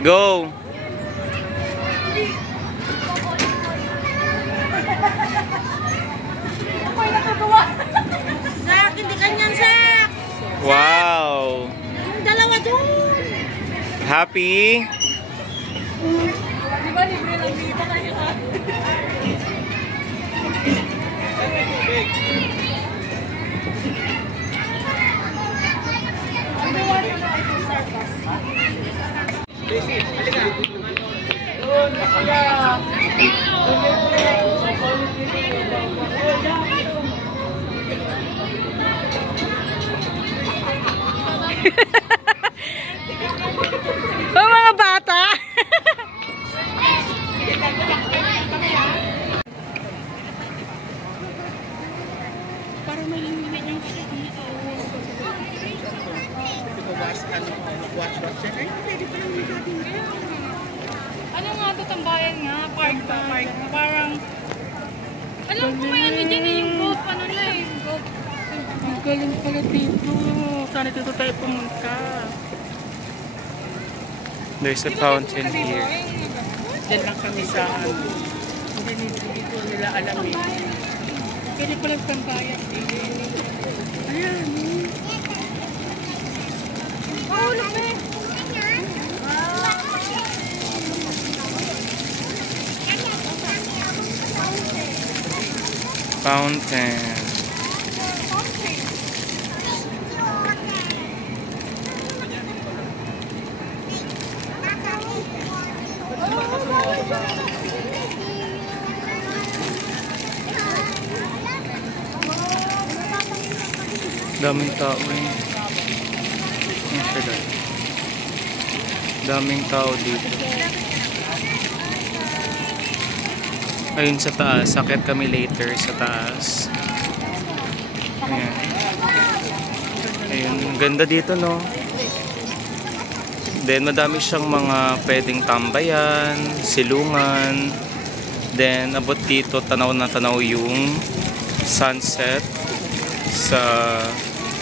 Go! Ako'y nakagawa. Zach, hindi kanyan, Zach! Wow! Yung dalawa doon! Happy? Di ba libre lang dito kayo ka? Oh, mga bata! Parang may limit yung siya dito. Ano nga ito, tambayan nga? Park. Parang... Alam ko may ano dyan eh, yung golf. Ano na eh, yung golf. Ang galing pala dito. Sana dito tayo pumunta. There's a fountain here. Diyan lang kami sa hindi dito nila alam eh. Pwede pala yung tambayan eh. Ayan. Oh, look eh. Fountain. Daming tao eh. Daming tao dito. Ayun sa taas. Sakit kami later sa taas. Ayan. Ayun. Ganda dito, no? Then madami siyang mga pwedeng tambayan, silungan. Then abot dito tanaw na tanaw yung sunset sa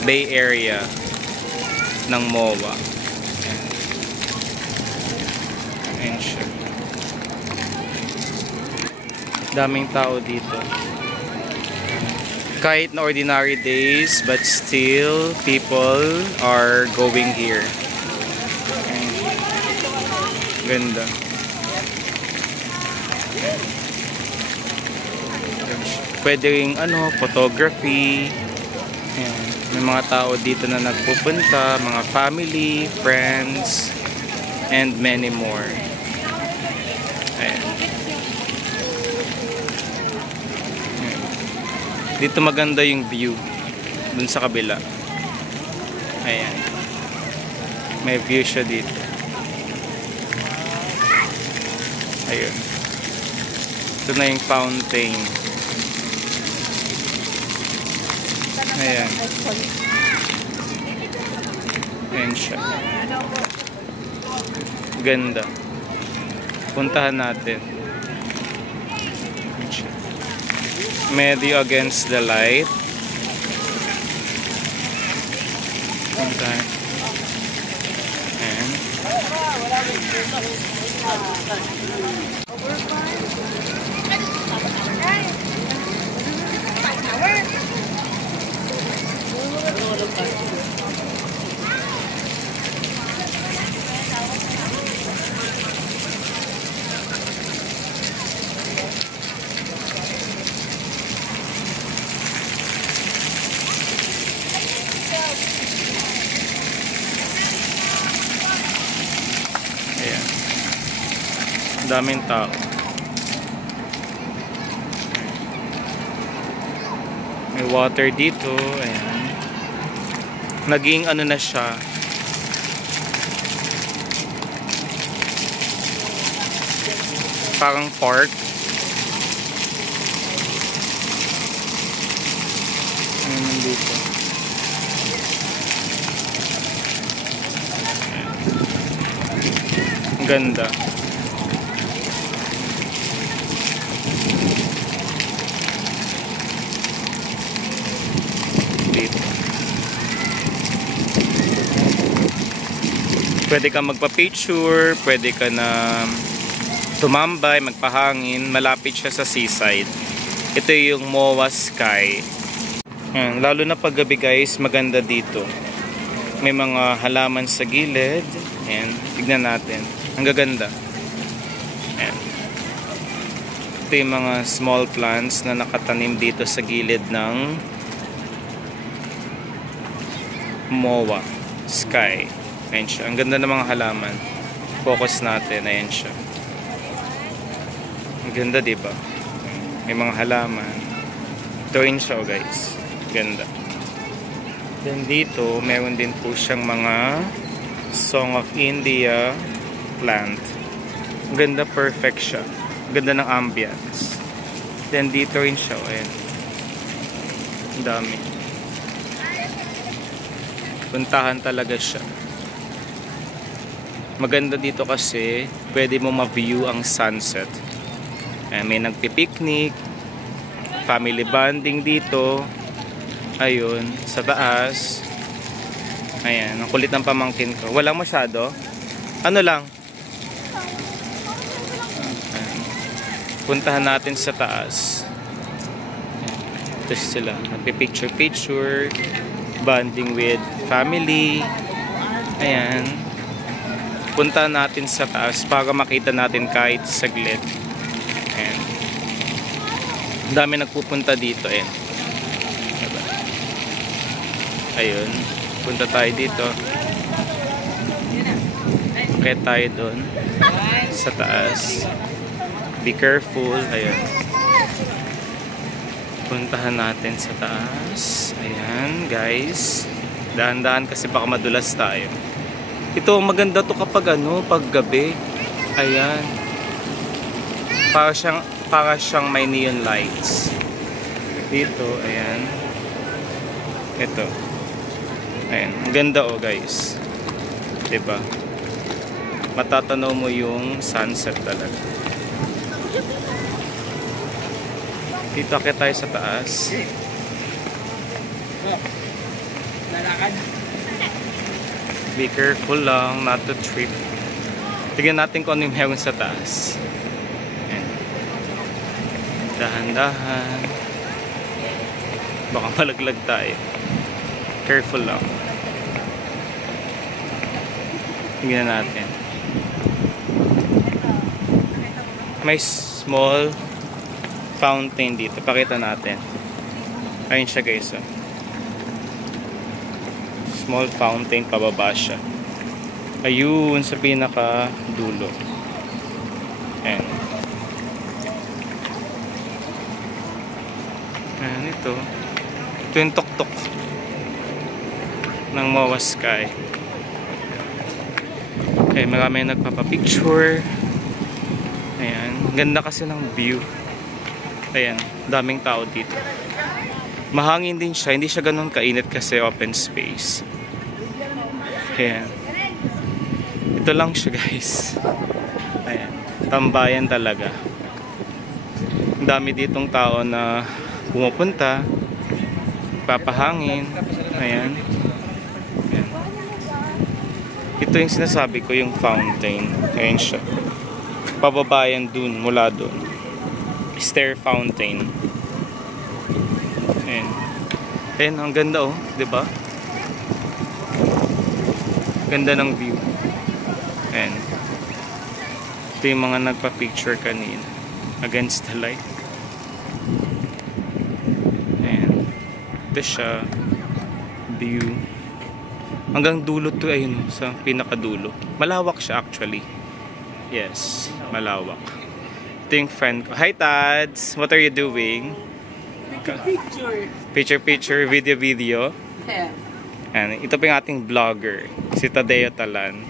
Bay Area ng MOA. Ayan siya. Daming tao dito. Kahit na ordinary days, but still people are going here. Ayan. Ganda. Pwede ring photography. Ayan. May mga tao dito na nagpupunta, mga family, friends, and many more. Ayan. Ayan. Dito maganda yung view dun sa kabila. Ayan. May view siya dito. Ayun. Ito na yung fountain. Ayan. Ayan siya. Ganda. Puntahan natin. Ayan siya. Medyo against the light. Puntahan. Ayan. Ayan. Daming tao. May water dito. Ayan. Naging ano na siya. Parang park. Ayan nandito. Ang ganda. Dito. Pwede ka magpa-picture, pwede ka na tumambay, magpahangin. Malapit siya sa seaside. Ito yung MOA Sky. Ayan, lalo na pag gabi guys, maganda dito. May mga halaman sa gilid. Ayan, tignan natin. Ang gaganda. Ayan. Ito yung mga small plants na nakatanim dito sa gilid ng MOA Sky. Ayan siya. Ang ganda ng mga halaman. Focus natin. Ayan siya. Ang ganda, diba? May mga halaman. Ito rin siya, guys. Ganda. Then dito, meron din po siyang mga Song of India plant. Ang ganda, perfect siya. Ang ganda ng ambience. Then dito rin siya. Ayan. Ang dami. Puntahan talaga siya. Maganda dito kasi pwede mo ma-view ang sunset. May nagpipiknik, family bonding dito. Ayun, sa taas. Ayan, ang kulit ng pamangkin ko. Walang masyado. Ano lang? Ayan. Puntahan natin sa taas. Ito sila, nagpipicture-picture, bonding with family. Ayan. Punta natin sa taas para makita natin kahit saglit. Ayan. Ang dami nagpupunta dito. Ayan. Diba? Ayun. Punta tayo dito. Kaya tayo doon. Sa taas. Be careful. Ayun. Puntahan natin sa taas. Ayan guys. Dahan-dahan kasi baka madulas tayo. Ito, maganda to kapag pag gabi. Ayan. Para siyang may neon lights. Dito, ayan. Ito. Ayan. Ang ganda guys. Diba? Matatanaw mo yung sunset talaga. Dito akit tayo sa taas. Lalakad. Be careful lang, not to trip. Tignan natin kung ano yung meron sa taas. Ayan. Dahan-dahan. Baka malaglag tayo. Careful lang. Tignan natin. May small fountain dito. Pakita natin. Ayun siya guys. Small fountain, pababa siya. Ayun, sa pinaka dulo. Ayan. Ayan, ito. Ito yung tok-tok ng MOA Sky. Okay, marami nagpapapicture. Ayan, ganda kasi ng view. Ayan, daming tao dito. Mahangin din siya, hindi siya ganun kainit kasi open space. Ayan. Ito lang siya guys. Ayan. Tambayan talaga. Ang dami ditong tao na pumupunta. Papahangin. Ayan. Ayan. Ito yung sinasabi ko, yung fountain. Ayan siya. Pababayan dun, mula dun. Stair fountain. Ayan. Ayan, ang ganda diba? Ganda ng view. Ayan. Ito yung mga nagpa-picture kanina. Against the light. Ayan. Ito siya. View. Hanggang dulo to, ayun, sa pinakadulo. Malawak siya actually. Yes, malawak. Ito yung friend ko. Hi Tads! What are you doing? Picture, video. Yeah. And ito pa yung ating vlogger, si Tadeo Talan.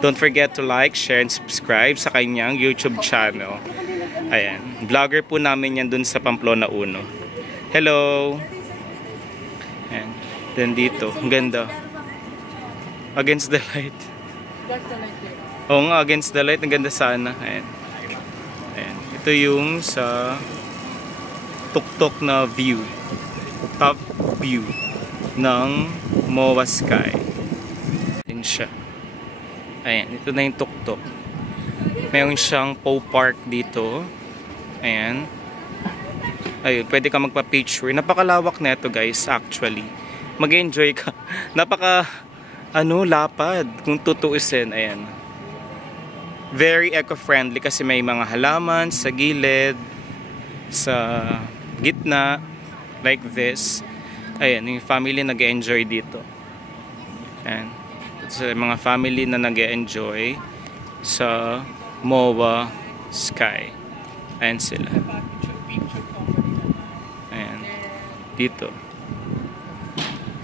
Don't forget to like, share, and subscribe sa kanyang YouTube channel. Ayan. Vlogger po namin yan dun sa Pamplona 1. Hello! Ayan. Then dito, ang ganda. Against the light. Oo nga, against the light, ang ganda sana. Ayan. Ayan. Ito yung sa tuktok na view. Top view ng MOA Sky. Ayan siya. Ayan, ito na yung tuktok. Meron siyang Poe Park dito. Ayan. Ayun, pwede ka magpa-picture. Napakalawak na ito guys, actually. Mag-enjoy ka. Lapad. Kung tutuusin, ayan. Very eco-friendly kasi may mga halaman sa gilid, sa gitna, like this. Ayan, yung family nag-enjoy dito. Ayan. Sa mga family na nag-enjoy sa MOA Sky. Ayan sila. Ayan. Dito.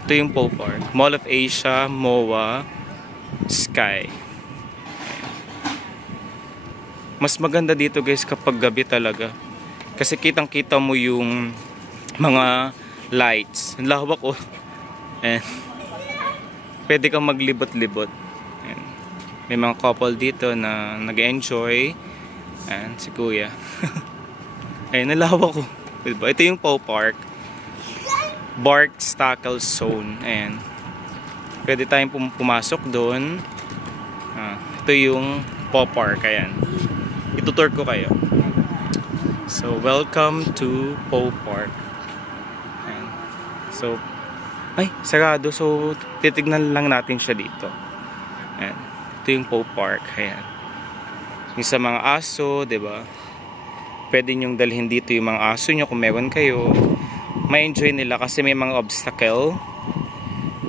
Ito yung Poe Park. Mall of Asia, MOA Sky. Mas maganda dito guys kapag gabi talaga. Kasi kitang-kita mo yung mga lights. Ang lawak oh. Ayan. Pwede kang maglibot-libot. Ayan. May mga couple dito na nag-enjoy. Ayan, si Kuya. Ayan, ang lawak oh. Diba? Ito yung Poe Park. Bark Stackle Zone. Ayan. Pwede tayong pumasok doon. Ito yung Poe Park. Ayan. Itutur ko kayo. So, welcome to Poe Park. Ayan. So, ay, sarado. So, titignan lang natin siya dito. Ayan. Ito yung Poe Park. Ayan. Yung sa mga aso, diba? Pwede nyong dalhin dito yung mga aso nyo kung meron kayo. Ma-enjoy nila kasi may mga obstacle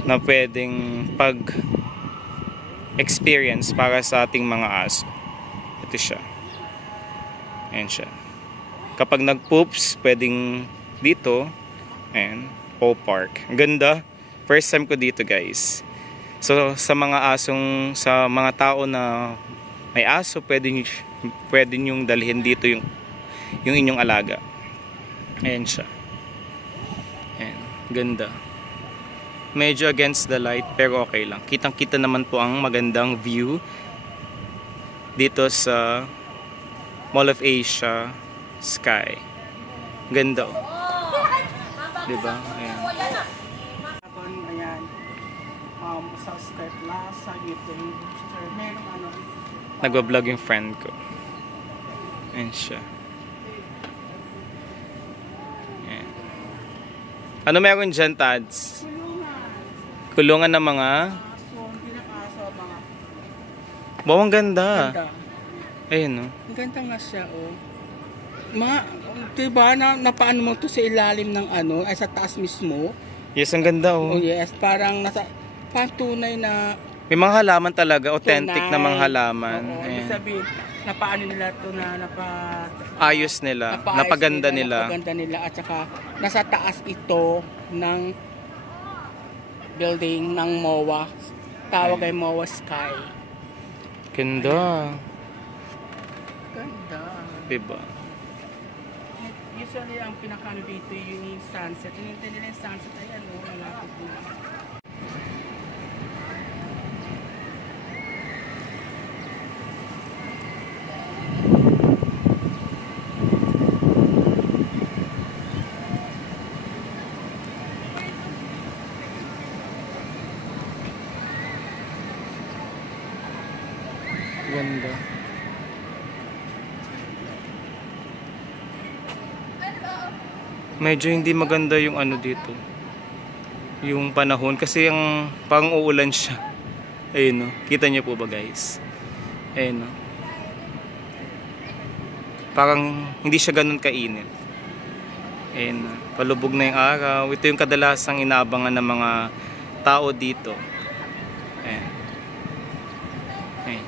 na pwedeng pag-experience para sa ating mga aso. Ito siya. Ayan siya. Kapag nag-poops, pwedeng dito. Ayan. Poe Park. Ang ganda. First time ko dito guys. So sa mga tao na may aso, pwede nyong dalhin dito yung inyong alaga. Ayan siya. Ayan. Ganda. Medyo against the light pero okay lang. Kitang-kita naman po ang magandang view dito sa Mall of Asia Sky. Ganda oh. Diba? Ayan. Ayan. Sa Sky Plaza, meron ano. Nagwa-vlog yung friend ko. Ayan siya. Ayan. Ano meron dyan, Tads? Kulungan ng mga... Wow, ang ganda. Ayun, no? Ang ganda nga siya, oh. Diba, napaano mo to sa ilalim ng ay sa taas mismo? Yes, ang ganda, oh. Oh, yes, parang tunay na... May mga halaman talaga, authentic tunay. na mga halaman. Oo, ibig sabihin, napaano nila to ayos nila, napaganda nila. Napaganda nila, at saka nasa taas ito ng building ng MOA. Tawag ay MOA Sky. Ganda. Ganda. Diba? Usually, ang pinakano dito yung sunset. Hinintay nila yung sunset. Ayan, malapit na. Ganda. Medyo hindi maganda yung dito. Yung panahon kasi yung pang uulan siya. Ayun no. Kita niyo po ba guys? Ayun no. Parang hindi siya ganun kainit. Ayun no. Palubog na yung araw. Ito yung kadalasang inaabangan ng mga tao dito. Ayun. Ayun.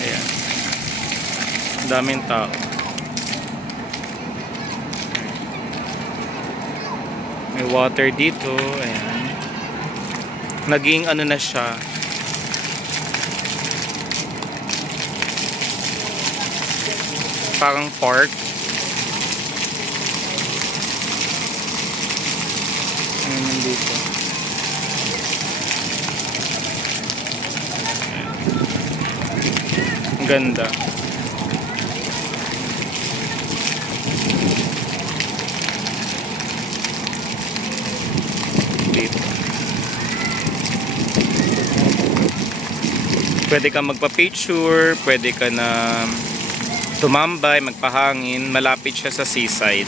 Ayan. Daming tao. May water dito. Ayan. Naging ano na siya. Parang park. Ayan nandito. Ang ganda. Dito. Pwede ka magpa-picture, pwede ka na tumambay, magpahangin, malapit siya sa seaside.